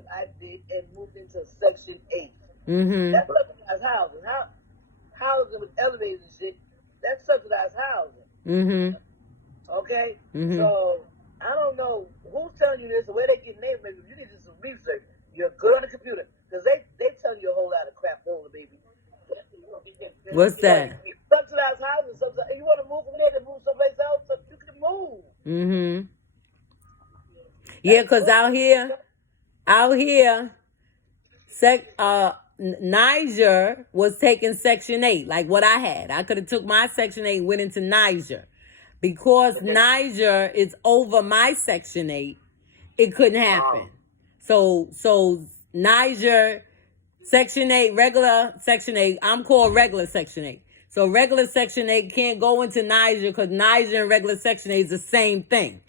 because I did and moved into Section 8. Mm-hmm. That's subsidized housing. Housing with elevators and shit, that's subsidized housing. Mm-hmm. Okay? Mm-hmm. So, I don't know who's telling you this or where they get names. Maybe you need to do some research. You're good on the computer. Because they tell you a whole lot of crap over, baby. What's that? Subsidized housing. You want to move from there to move someplace else, so you can move. Mm-hmm. Yeah, because out here, Niger was taking Section 8, like what I had. I could have took my Section 8 and went into Niger. Because Niger is over my Section 8, it couldn't happen. So Niger, Section 8, regular Section 8, I'm called regular Section 8. So regular Section 8 can't go into Niger because Niger and regular Section 8 is the same thing.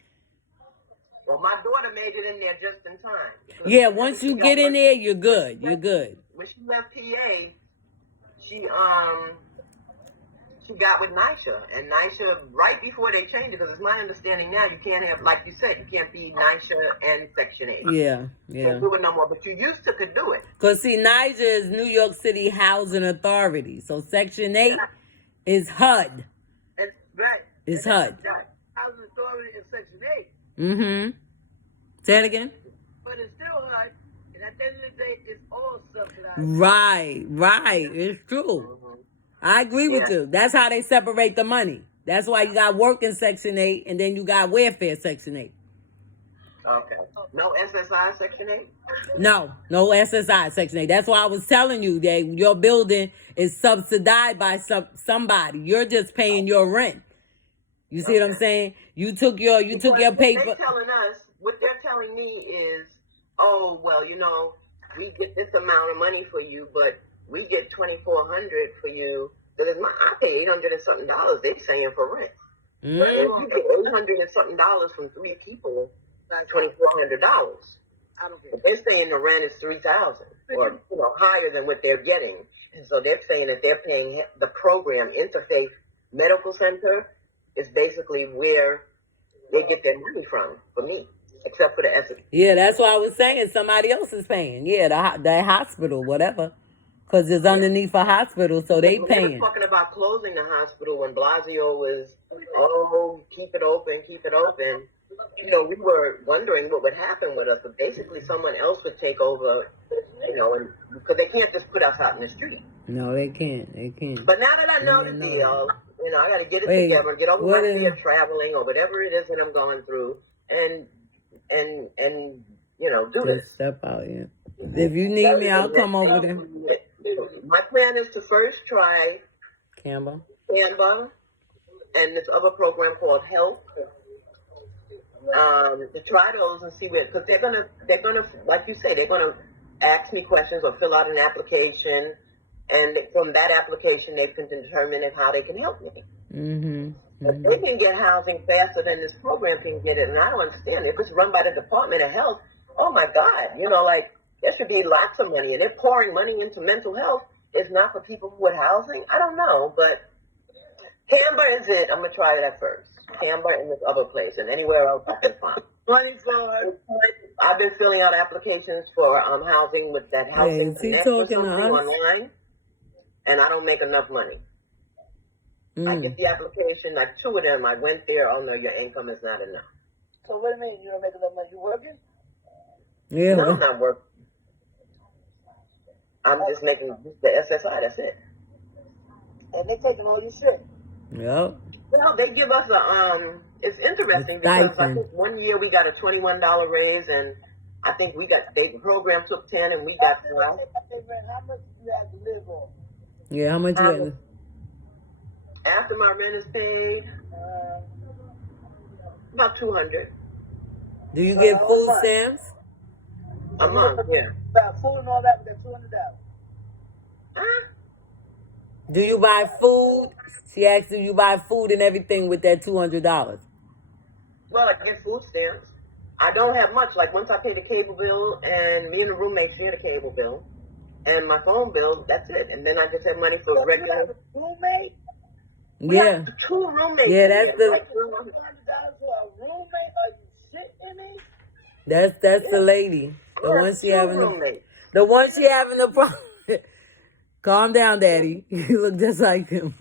Well, my daughter made it in there just in time. Yeah, once you get in there, you're good. You're good. When she left PA, she got with NYCHA, and NYCHA right before they changed it, because it's my understanding now you can't have, like you said, you can't be NYCHA and Section 8. Yeah. You can't do it no more, but you used to could do it. Because see, Niger is New York City Housing Authority, so Section 8 is HUD. That's right. It's HUD. Right. Housing Authority is Section 8. Mm-hmm. Say it again. But it's still HUD, and at the end of the day, it's all subsidized. Right. It's true. I agree with you. That's how they separate the money. That's why you got work in Section 8, and then you got welfare Section 8. Okay. No SSI Section 8? No SSI Section 8. That's why I was telling you that your building is subsidized by somebody. You're just paying your rent. You see what I'm saying? You took your paper. What they're telling me is, oh, well, we get this amount of money for you, but we get $2,400 for you. Because I pay $800 and something they're saying for rent. Mm-hmm. And you get $800 and something from 3 people, $2,400. They're saying the rent is $3,000 or higher than what they're getting. And so they're saying that they're paying the program Interfaith Medical Center is basically where they get their money from for me, except for the S. Yeah, that's what I was saying. Somebody else is paying. Yeah, the hospital, whatever. Because it's underneath a hospital, so they paying. We were talking about closing the hospital when Blasio was, keep it open. We were wondering what would happen with us, but basically someone else would take over, and because they can't just put us out in the street. No, they can't. But now that I know the deal, I got to get it together, get over my fear of traveling or whatever it is that I'm going through, and do this. Step out, yeah. If you need me, I'll come over there. My plan is to first try Canva, and this other program called Help. To try those and see where, because they're gonna, like you say, they're gonna ask me questions or fill out an application, and from that application they can determine how they can help me. Mm-hmm. If they can get housing faster than this program can get it, and I don't understand. If it's run by the Department of Health, oh my God, there should be lots of money, and they're pouring money into mental health. It's not for people with housing. I don't know, but Canva is it. I'm gonna try that first. Canva and this other place, and anywhere else I can find. I've been filling out applications for housing with that Housing Connect or something online, and I don't make enough money. I get the application, like 2 of them. I went there. Oh no, your income is not enough. So what do you mean you don't make enough money? You working? Yeah. No, I'm not working. I'm just making the SSI. That's it. And they taking all your shit. Yep. Well, they give us it's interesting because I think one year we got a $21 raise, and I think the program took 10 and we got 12. How much do you have to live on? Yeah, how much you have? After my rent is paid, about $200. Do you get food stamps? A month, yeah. About food and all that, with that $200. Huh? Do you buy food? She asked, do you buy food and everything with that $200? Well, I get food stamps. I don't have much. Like, once I pay the cable bill, and me and the roommate share the cable bill, and my phone bill, that's it. And then I just have money for regular. You have a roommate? Yeah. 2 roommates. Yeah, that's the. $200 for a roommate? Are you shitting me? That's the lady. The one she two having roommates. the one she having the problem. Calm down, Daddy. You look just like him.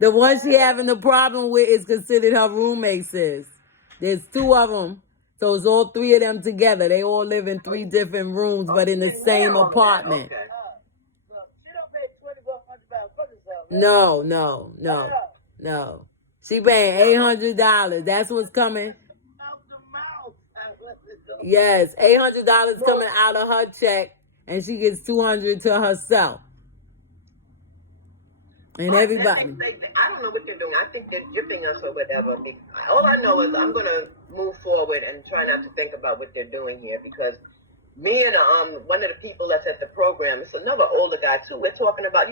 The one she having the problem with is considered her roommate, sis. There's two of them. So it's all three of them together. They all live in three different rooms, but in the same apartment. Okay. She don't pay $2,100 for herself. No. She paying $800. That's what's coming. Mouth to mouth. Yes, $800 coming out of her check, and she gets $200 to herself. And everybody. I don't know what they're doing. I think they're gypping us or whatever. All I know is I'm gonna move forward and try not to think about what they're doing here, because me and one of the people that's at the program, it's another older guy too. We're talking about,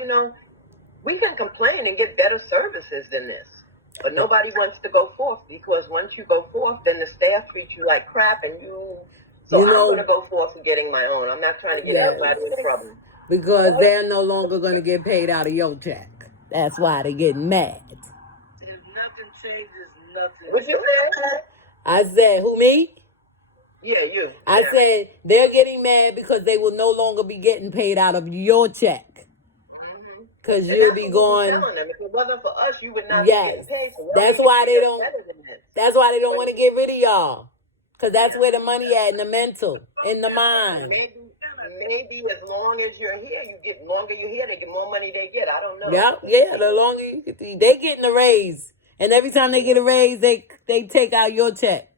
we can complain and get better services than this, but nobody wants to go forth, because once you go forth, then the staff treats you like crap, and So I'm gonna go forth and getting my own. I'm not trying to get everybody in trouble, because they're no longer gonna get paid out of your check. That's why they're getting mad. If nothing changes, nothing. What you said? I said, who, me? Yeah, you. I said they're getting mad because they will no longer be getting paid out of your check. Because you'll be going. Telling them, if it wasn't for us, you would not Yes. be getting paid. So That's why they don't. better than this. That's why they don't want to get rid of y'all. Because that's where the money at, in the mental, in the mind. Maybe as long as you're here, longer you're here, they get more money they get. I don't know. Yeah. The longer they getting a raise, and every time they get a raise, they take out your check.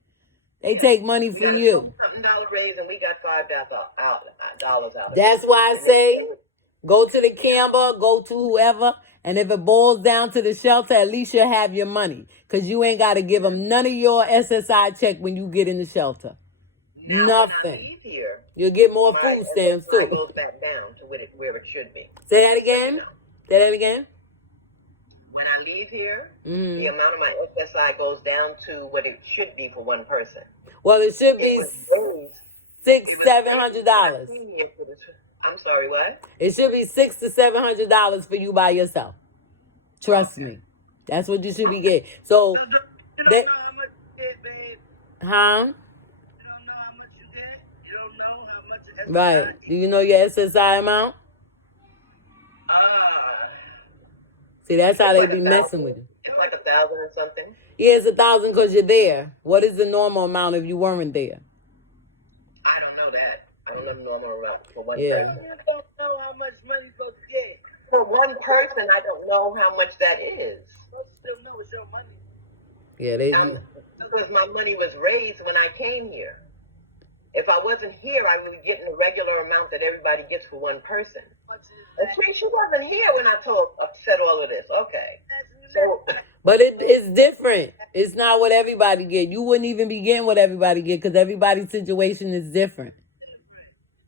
They take money from you. $something raise, and we got $5 out of it. That's why I say, go to the camber, go to whoever, and if it boils down to the shelter, at least you'll have your money, because you ain't got to give them none of your SSI check when you get in the shelter. Now, Nothing. When I leave here, You'll get more my food stamps SSI too. goes back down to where it should be. Say that again. Say that again. When I leave here, the amount of my SSI goes down to what it should be for one person. Well, it should be $600-700. I'm sorry, what? It should be $600 to $700 for you by yourself. Trust me, that's what you should be getting. So, You don't know how much you get, babe. huh? You don't know how much you get. You don't know how much it is. Right? Do you know your SSI amount? See, that's how they be messing with you. It's like 1,000 and something. Yeah, it's 1,000 because you're there. What is the normal amount if you weren't there? I don't know that. I don't know the normal amount for one Yeah. person. You don't know how much money you're supposed to get. For one person, I don't know how much that is. You're supposed to still know it's your money. Yeah, they. Because my money was raised when I came here. If I wasn't here, I would be getting the regular amount that everybody gets for one person. Much is And that? she wasn't here when I said all of this. Okay. So, But it's different. It's not what everybody get. You wouldn't even be getting what everybody get because everybody's situation is different.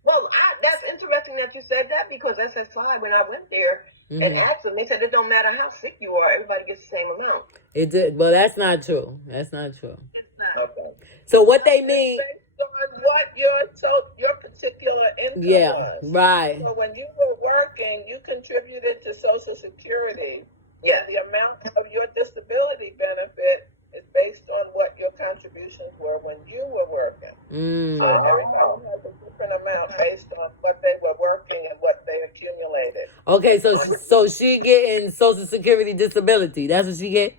well, that's interesting that you said that, because SSI, when I went there and asked them, they said it don't matter how sick you are, everybody gets the same amount. It did. Well, that's not true. That's not true. It's not. Okay. So what they mean? Based on what your particular income Yeah. was. Right. So when you were working, you contributed to Social Security. Yeah. And the amount of your disability benefit is based on what your contributions were when you were working. So everybody has a different amount based on what they were working and what they accumulated. Okay. So she getting Social Security disability. That's what she get.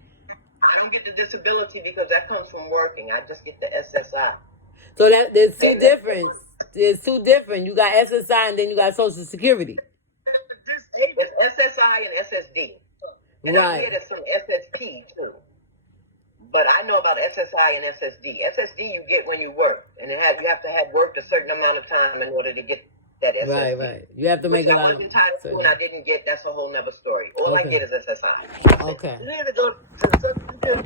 I don't get the disability because that comes from working. I just get the SSI. So there's two different. There's two different. You got SSI and then you got Social Security. It's SSI and SSD. And I Right. hear there's some SSP too. But I know about SSI and SSD. SSD you get when you work, and you have to have worked a certain amount of time in order to get that SSD. Right. You have to make Which a I lot wasn't of. entitled to, and I didn't get. That's a whole nother story. All I Okay. get is SSI. Okay. You need to go to Social Security.